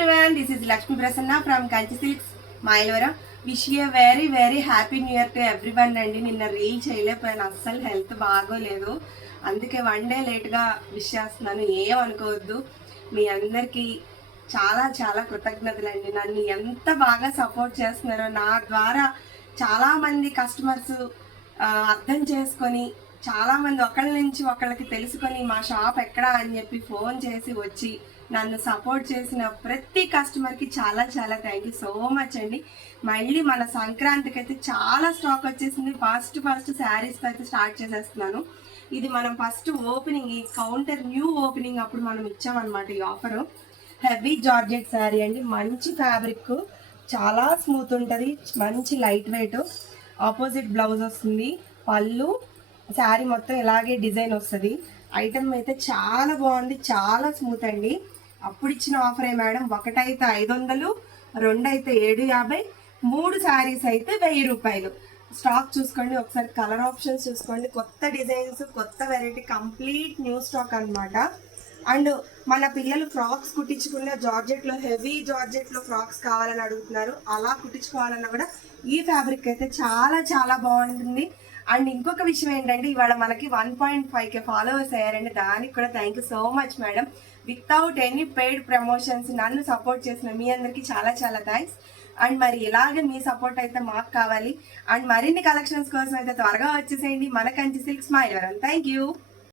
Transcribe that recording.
everyone, this is Lakshmi Prasanna from Kanchi Silks, Mayelvaram. Wish you a very very happy new year to everyone అండి. నిన్న reel చేయలేకపోయాను, అస్సలు health బాగోలేదు, అందుకే one day లేట్గా wish చేస్తున్నాను, ఏమనుకోవద్దు. మీ అందరికీ చాలా చాలా కృతజ్ఞతలు అండి. నన్ను ఎంత బాగా సపోర్ట్ చేస్తున్నారో, నా ద్వారా చాలామంది కస్టమర్స్ అర్థం చేసుకొని, చాలామంది ఒకళ్ళ నుంచి ఒకళ్ళకి తెలుసుకొని మా షాప్ ఎక్కడా అని చెప్పి ఫోన్ చేసి వచ్చి నన్ను సపోర్ట్ చేసిన ప్రతి కస్టమర్కి చాలా చాలా థ్యాంక్ యూ సో మచ్ అండి. మళ్ళీ మన సంక్రాంతికి అయితే చాలా స్టాక్ వచ్చేసింది. ఫస్ట్ శారీస్తో అయితే స్టార్ట్ చేసేస్తున్నాను. ఇది మనం ఫస్ట్ ఓపెనింగ్, ఈ కౌంటర్ న్యూ ఓపెనింగ్ అప్పుడు మనం ఇచ్చామన్నమాట ఈ ఆఫరు. హెవీ జార్జెట్ శారీ అండి, మంచి ఫ్యాబ్రిక్, చాలా స్మూత్ ఉంటుంది, మంచి లైట్ వెయిట్. ఆపోజిట్ బ్లౌజ్ వస్తుంది, పళ్ళు, శారీ మొత్తం ఇలాగే డిజైన్ వస్తుంది. ఐటమ్ అయితే చాలా బాగుంది, చాలా స్మూత్ అండి. అప్పుడు ఇచ్చిన ఆఫరే మేడం. ఒకటైతే 500, రెండైతే 750, 3 శారీస్ అయితే 1000 రూపాయలు. స్టాక్ చూసుకోండి ఒకసారి, కలర్ ఆప్షన్స్ చూసుకోండి, కొత్త డిజైన్స్, కొత్త వెరైటీ, కంప్లీట్ న్యూ స్టాక్ అనమాట. అండ్ మన పిల్లలు ఫ్రాక్స్ కుట్టించుకున్న జార్జెట్లో, హెవీ జార్జెట్లో ఫ్రాక్స్ కావాలని అడుగుతున్నారు, అలా కుట్టించుకోవాలన్నా కూడా ఈ ఫ్యాబ్రిక్ అయితే చాలా చాలా బాగుంటుంది. అండ్ ఇంకొక విషయం ఏంటంటే, ఇవాళ మనకి 1.5K ఫాలోవర్స్ అయ్యారండి, దానికి కూడా thank you so much madam. Without any paid promotions నన్ను సపోర్ట్ చేసిన మీ అందరికీ చాలా చాలా థ్యాంక్స్. అండ్ మరి ఇలాగే మీ సపోర్ట్ అయితే మాకు కావాలి. అండ్ మరిన్ని కలెక్షన్స్ కోసం అయితే త్వరగా వచ్చేసేయండి మన Kanchi silks Mylavaram. Thank you.